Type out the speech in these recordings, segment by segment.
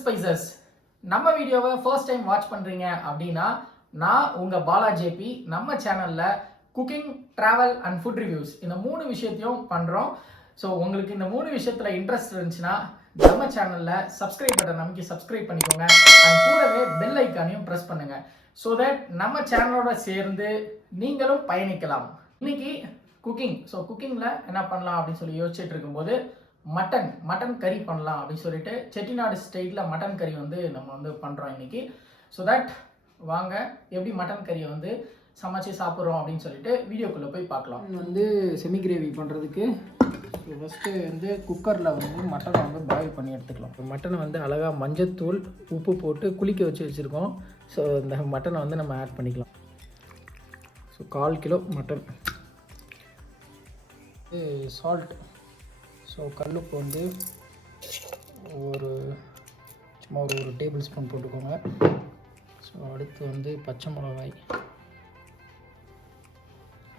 Spices. நம்ம வீடியோவை first time watch பண்றீங்க அப்படின்னா நான் உங்க பாலா ஜேபி நம்ம சேனல்ல cooking, travel and food reviews இந்த மூணு விஷயத்தையும் பண்றோம். ஸோ உங்களுக்கு இந்த மூணு விஷயத்துல இன்ட்ரெஸ்ட் இருந்துச்சுன்னா நம்ம சேனல்ல சப்ஸ்கிரைப் பட்டன் நமக்கு சப்ஸ்கிரைப் பண்ணிக்கோங்க அண்ட் கூடவே பெல் ஐக்கானையும் ப்ரெஸ் பண்ணுங்க ஸோ தட் நம்ம சேனலோட சேர்ந்து நீங்களும் பயணிக்கலாம். இன்னைக்கு குக்கிங். ஸோ குக்கிங்ல என்ன பண்ணலாம் அப்படின்னு சொல்லி யோசிச்சுட்டு இருக்கும்போது மட்டன் கறி பண்ணலாம் அப்படின்னு சொல்லிட்டு செட்டிநாடு ஸ்டைலில் மட்டன் கறி வந்து நம்ம வந்து பண்ணுறோம் இன்னைக்கு. ஸோ தட் வாங்க எப்படி மட்டன் கறியை வந்து சமைச்சு சாப்பிட்றோம் அப்படின்னு சொல்லிட்டு வீடியோக்குள்ளே போய் பார்க்கலாம். வந்து செமி கிரேவி பண்ணுறதுக்கு ஃபஸ்ட்டு வந்து குக்கரில் வந்து மட்டனை வந்து பாயில் பண்ணி எடுத்துக்கலாம். மட்டனை வந்து அழகாக மஞ்சத்தூள் உப்பு போட்டு குளிக்க வச்சுருக்கோம். ஸோ இந்த மட்டனை வந்து நம்ம ஆட் பண்ணிக்கலாம். So 1/4 kilo mutton. Salt. So கல்லுப்பு வந்து சும்மா ஒரு டேபிள் ஸ்பூன் போட்டுக்கோங்க. ஸோ அடுத்து வந்து பச்சை மிளகாய்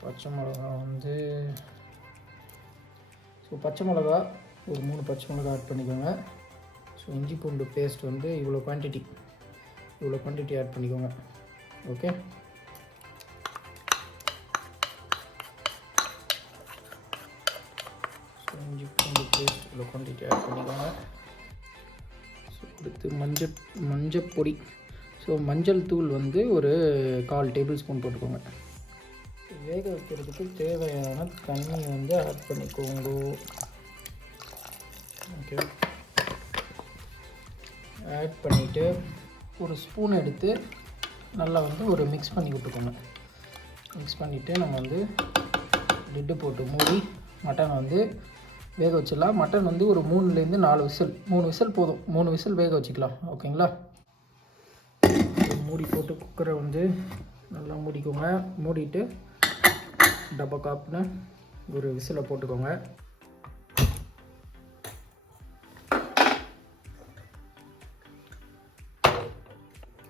வந்து பச்சை மிளகா ஒரு 3 பச்சை மிளகா ஆட் பண்ணிக்கோங்க. ஸோ இஞ்சி பூண்டு பேஸ்ட் வந்து இவ்வளோ குவான்டிட்டி ஆட் பண்ணிக்கோங்க. ஓகே, இஞ்சி பூண்டு பேஸ்ட் இவ்வளோ குவான்டிட்டி ஆட் பண்ணிக்கோங்க. ஸோ அடுத்து மஞ்சப்பொடி. ஸோ மஞ்சள் தூள் வந்து ஒரு 1/4 டேபிள் ஸ்பூன் போட்டுக்கோங்க. வேக வைக்கிறதுக்கு தேவையான தண்ணி வந்து ஆட் பண்ணிக்கோங்க. ஓகே, ஆட் பண்ணிவிட்டு ஒரு ஸ்பூன் எடுத்து நல்லா வந்து ஒரு மிக்ஸ் பண்ணி விட்டுக்கோங்க. மிக்ஸ் பண்ணிவிட்டு நம்ம வந்து லிட்டு போட்டு மூடி மட்டன் வந்து வேக வச்சிடலாம். மட்டன் வந்து ஒரு 3லேருந்து 4 விசில், 3 விசில் போதும். 3 விசில் வேக வச்சுக்கலாம். ஓகேங்களா? மூடி போட்டு குக்கரை வந்து நல்லா மூடிக்கோங்க. மூடிட்டு டப்பா காப்புன்னு ஒரு விசிலை போட்டுக்கோங்க.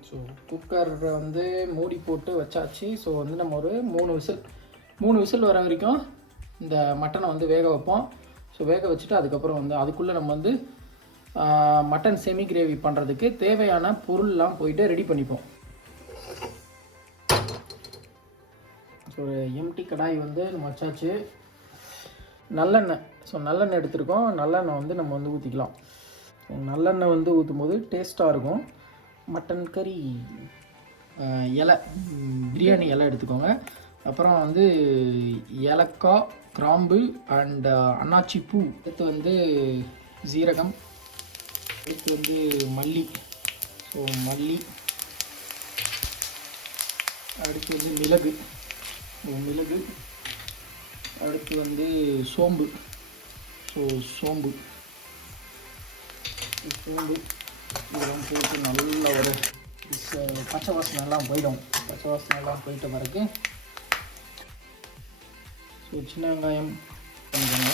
ஸோ குக்கரை வந்து மூடி போட்டு வச்சாச்சு. ஸோ வந்து நம்ம ஒரு 3 விசில் வர வரைக்கும் இந்த மட்டனை வந்து வேக வைப்போம். ஸோ வேக வச்சுட்டு அதுக்கப்புறம் வந்து அதுக்குள்ளே நம்ம வந்து மட்டன் செமி கிரேவி பண்ணுறதுக்கு தேவையான பொருள்லாம் போயிட்டு ரெடி பண்ணிப்போம். ஸோ ஒரு எம்டி கடாய் வந்து நம்ம வச்சாச்சு. நல்லெண்ணெய். ஸோ நல்லெண்ணெய் எடுத்துருக்கோம். நல்லெண்ணெய் வந்து நம்ம வந்து ஊற்றிக்கலாம். நல்லெண்ணெய் வந்து ஊற்றும் போது டேஸ்ட்டாக இருக்கும். மட்டன் கறி இலை, பிரியாணி இலை எடுத்துக்கோங்க. அப்புறம் வந்து ஏலக்காய், கிராம்பு அண்ட் அன்னாச்சி பூ. அடுத்து வந்து ஜீரகம். அடுத்து வந்து மல்லி. ஸோ மல்லி. அடுத்து வந்து மிளகு. அடுத்து வந்து சோம்பு. ஸோ சோம்பு இதெல்லாம் போட்டு நல்லா ஒரு பச்சை வாசனைலாம் போயிடும். பச்சை வாசனைலாம் போயிட்ட பிறகு ஸோ சின்ன வெங்காயம் பண்ணிக்கோங்க.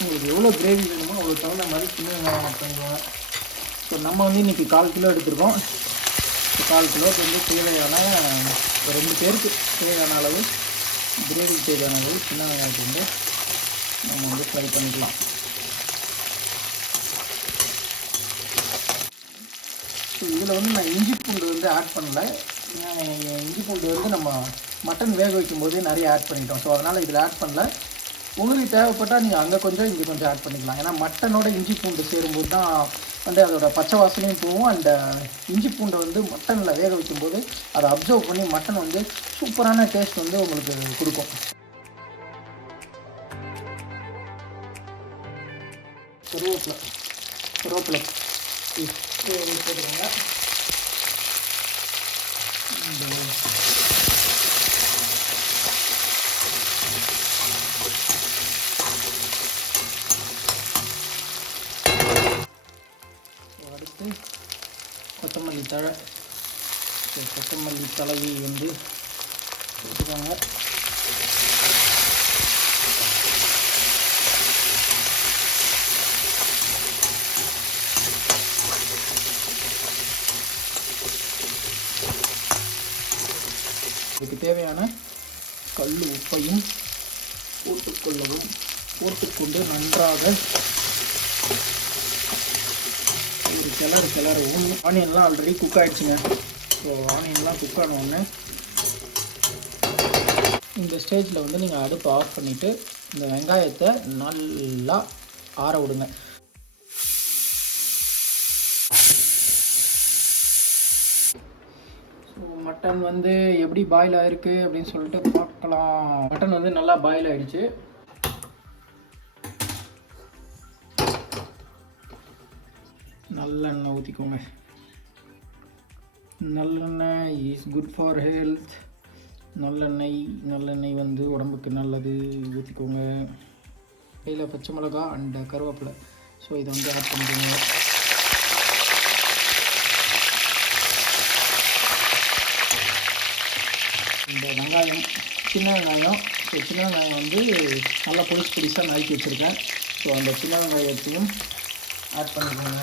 உங்களுக்கு எவ்வளோ கிரேவி வேணுமோ அவ்வளோ தகுந்த மாதிரி சின்ன வெங்காயம் ஆட் பண்ணிக்கோங்க. ஸோ நம்ம வந்து இன்றைக்கி 1/4 கிலோ எடுத்துருக்கோம். 1/4 கிலோவுக்கு வந்து தேவையான 2 பேருக்கு தேவையான அளவு கிரேவிக்கு தேவையான அளவு சின்ன வெங்காயத்தை வந்து நம்ம வந்து ஃப்ரை பண்ணிக்கலாம். ஸோ இதில் வந்து நான் இஞ்சி பூண்டு வந்து ஆட் பண்ணலை. இஞ்சி பூண்டு வந்து நம்ம மட்டன் வேக வைக்கும்போதே நிறைய ஆட் பண்ணிட்டோம். ஸோ அதனால் இதில் ஆட் பண்ணல. உங்களுக்கு தேவைப்பட்டால் நீங்கள் அங்கே கொஞ்சம் இங்கே கொஞ்சம் ஆட் பண்ணிக்கலாம். ஏன்னா மட்டனோட இஞ்சி பூண்டு சேரும்போது தான் வந்து அதோட பச்சை வாசனையும் போகும். அந்த இஞ்சி பூண்டை வந்து மட்டனில் வேக வைக்கும்போது அதை அப்சர்வ் பண்ணி மட்டன் வந்து சூப்பரான டேஸ்ட் வந்து உங்களுக்கு கொடுக்கும். கருவேப்பிலை போட்டுக்கோங்க. அடுத்து கொத்தமல்லி தழை வந்து போட்டுக்கோங்க. இதுக்கு தேவையான கல் உப்பையும் போட்டுக்கொள்ளவும். போட்டுக்கொண்டு நன்றாக ஒரு கிளறு ஆனியன்லாம் ஆல்ரெடி குக் ஆகிடுச்சுங்க. ஸோ ஆனியன்லாம் குக் ஆன உடனே இந்த ஸ்டேஜில் வந்து நீங்கள் அடுப்பு ஆஃப் பண்ணிவிட்டு இந்த வெங்காயத்தை நல்லா ஆற விடுங்க. ஸோ மட்டன் வந்து எப்படி பாயில் ஆகிருக்கு அப்படின்னு சொல்லிட்டு பார்க்கலாம். மட்டன் வந்து நல்லா பாயில் ஆகிடுச்சு. நல்லெண்ணெய் ஊற்றிக்கோங்க. நல்லெண்ணெய் இஸ் குட் ஃபார் ஹெல்த். நல்லெண்ணெய் வந்து உடம்புக்கு நல்லது, ஊற்றிக்கோங்க. கையில் பச்சை மிளகா அண்ட் கருவேப்பிலை. ஸோ இதை வந்து ஆட் பண்ணிக்கோங்க. இந்த வெங்காயம், சின்ன வெங்காயம். ஸோ சின்ன வெங்காயம் வந்து நல்லா பொடிசாக நறுக்கி வச்சுருக்கேன். ஸோ அந்த சின்ன வெங்காயத்தையும் ஆட் பண்ணிக்கோங்க.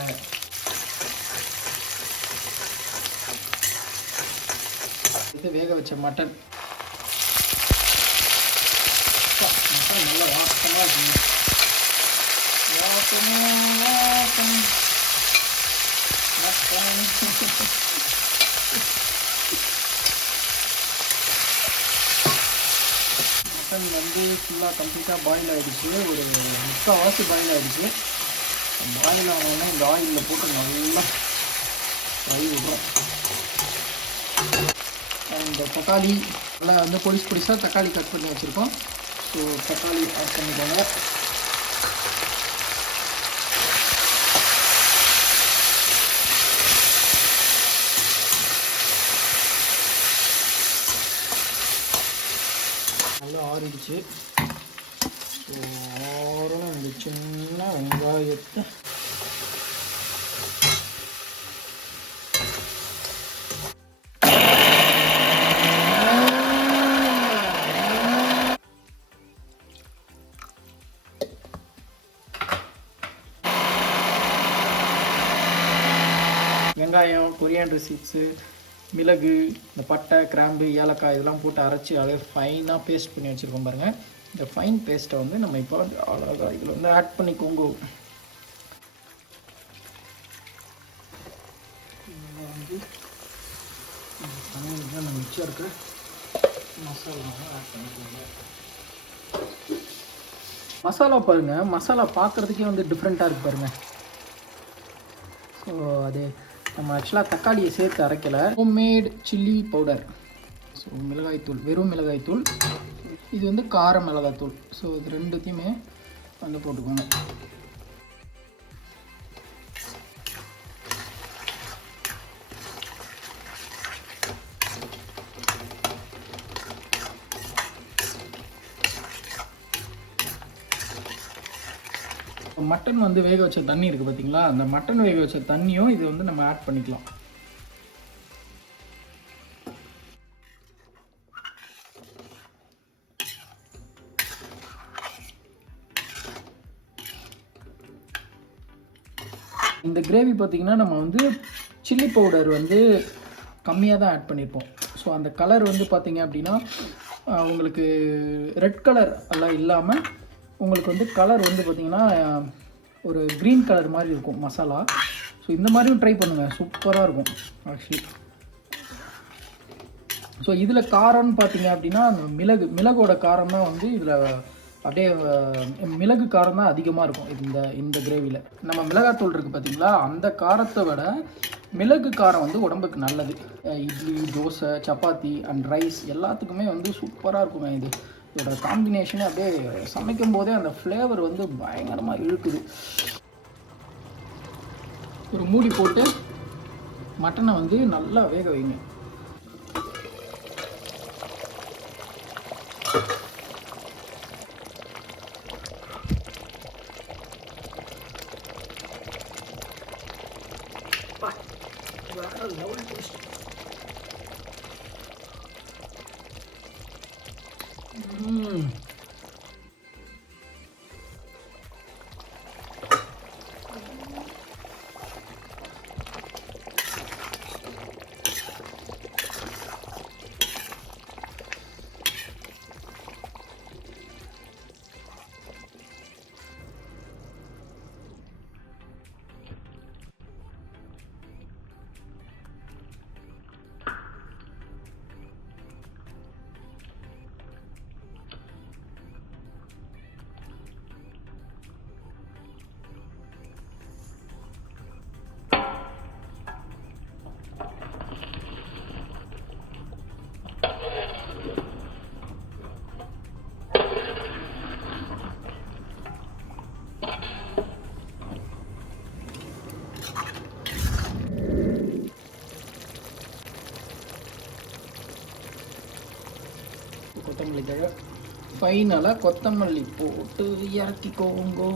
இது வேக வச்ச மட்டன் நல்லா வாசமாக இருக்குங்க. மட்டன் வந்து ஃபுல்லாக கம்ப்ளீட்டாக பாயில் ஆகிடுச்சு. ஒரு 3/4 பாயில் ஆகிடுச்சு. பாயில் ஆனோடனே இந்த ஆயிலில் போட்டு நல்லா ஃப்ரை விடுறோம். இந்த தக்காளி நல்லா வந்து பொடிசாக தக்காளி கட் பண்ணி வச்சுருக்கோம். ஸோ தக்காளி ஆட் பண்ணிக்கோங்க. நல்லா ஆறிடுச்சு. ஸோ ஆறும் இந்த சின்ன வெங்காயத்தை வெங்காயம், கொரியாண்டர் சீட்ஸு, மிளகு, இந்த பட்டை, கிராம்பு, ஏலக்காய் இதெல்லாம் போட்டு அரைச்சி அதை ஃபைனாக பேஸ்ட் பண்ணி வச்சுருக்கோம் பாருங்கள். இந்த ஃபைன் பேஸ்ட்டை வந்து நம்ம இப்போ அழகாக இதில் வந்து ஆட் பண்ணிக்கோங்க. இதில் வந்து நம்ம மிச்சம் இருக்க மசாலாவை ஆட் பண்ணிக்கோங்க. மசாலா பாருங்கள், மசாலா பார்க்குறதுக்கே வந்து டிஃப்ரெண்ட்டாக இருக்குது பாருங்கள். ஸோ அது நம்ம ஆக்சுவலாக தக்காளியை சேர்த்து அரைக்கலை. Homemade chilli powder. ஸோ மிளகாய்த்தூள், வெறும் மிளகாய்த்தூள். இது வந்து கார மிளகாய்த்தூள். ஸோ இது ரெண்டுத்தையுமே வந்து போட்டுக்கோங்க. மட்டன் வந்து வேக வச்ச தண்ணி இருக்குது பார்த்தீங்களா, அந்த மட்டன் வேக வச்ச தண்ணியும் இது வந்து நம்ம ஆட் பண்ணிக்கலாம். இந்த கிரேவி பார்த்திங்கன்னா நம்ம வந்து சில்லி பவுடர் வந்து கம்மியாக தான் ஆட் பண்ணியிருப்போம். ஸோ அந்த கலர் வந்து பார்த்திங்க அப்படின்னா உங்களுக்கு ரெட் கலர் எல்லாம் இல்லாமல் உங்களுக்கு வந்து கலர் வந்து பார்த்திங்கன்னா ஒரு க்ரீன் கலர் மாதிரி இருக்கும் மசாலா. ஸோ இந்த மாதிரியும் ட்ரை பண்ணுங்கள், சூப்பராக இருக்கும் ஆக்சுவலி. ஸோ இதில் காரம்னு பார்த்தீங்க அப்படின்னா மிளகோட காரம் தான் வந்து இதில் அப்படியே மிளகு காரம் தான் அதிகமாக இருக்கும் இந்த கிரேவியில். நம்ம மிளகாத்தூள் இருக்குது பார்த்தீங்களா, அந்த காரத்தை விட மிளகு காரம் வந்து உடம்புக்கு நல்லது. இட்லி, தோசை, சப்பாத்தி அண்ட் ரைஸ் எல்லாத்துக்குமே வந்து சூப்பராக இருக்குங்க. இதோட காம்பினேஷனே அப்படியே சமைக்கும் போதே அந்த ஃப்ளேவர் வந்து பயங்கரமாக இழுக்குது. ஒரு மூடி போட்டு மட்டனை வந்து நல்லா வேக வைங்க. கொத்தமல்லி தழை. ஃபைனலாக கொத்தமல்லி போட்டு இறக்கிக்கோங்கோ.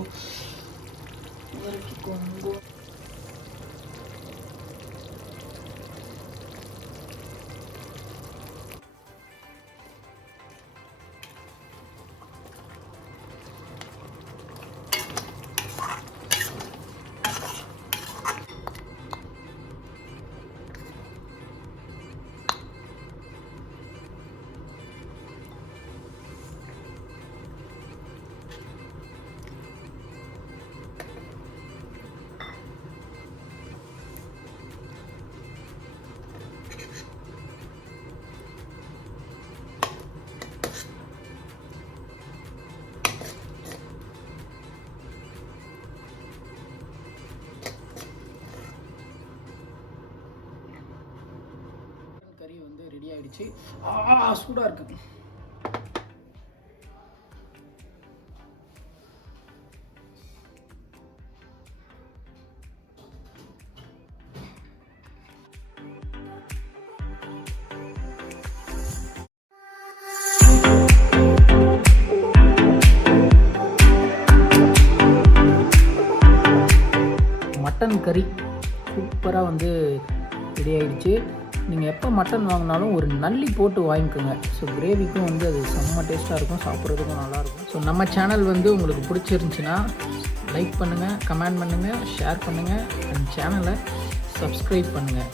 கறி வந்து ரெடி ஆயிடுச்சு. சூடாக இருக்குது. மட்டன் கறி சூப்பராக வந்து ரெடி ஆகிடுச்சு. நீங்கள் எப்போ மட்டன் வாங்கினாலும் ஒரு நல்லி போட்டு வாங்கிக்கோங்க. ஸோ கிரேவிக்கும் வந்து அது செம்ம டேஸ்ட்டாக இருக்கும், சாப்பிட்றதுக்கும் நல்லாயிருக்கும். ஸோ நம்ம சேனல் வந்து உங்களுக்கு பிடிச்சிருந்துச்சின்னா லைக் பண்ணுங்கள், கமெண்ட் பண்ணுங்கள், ஷேர் பண்ணுங்கள், அண்ட் சேனலை சப்ஸ்கிரைப் பண்ணுங்கள்.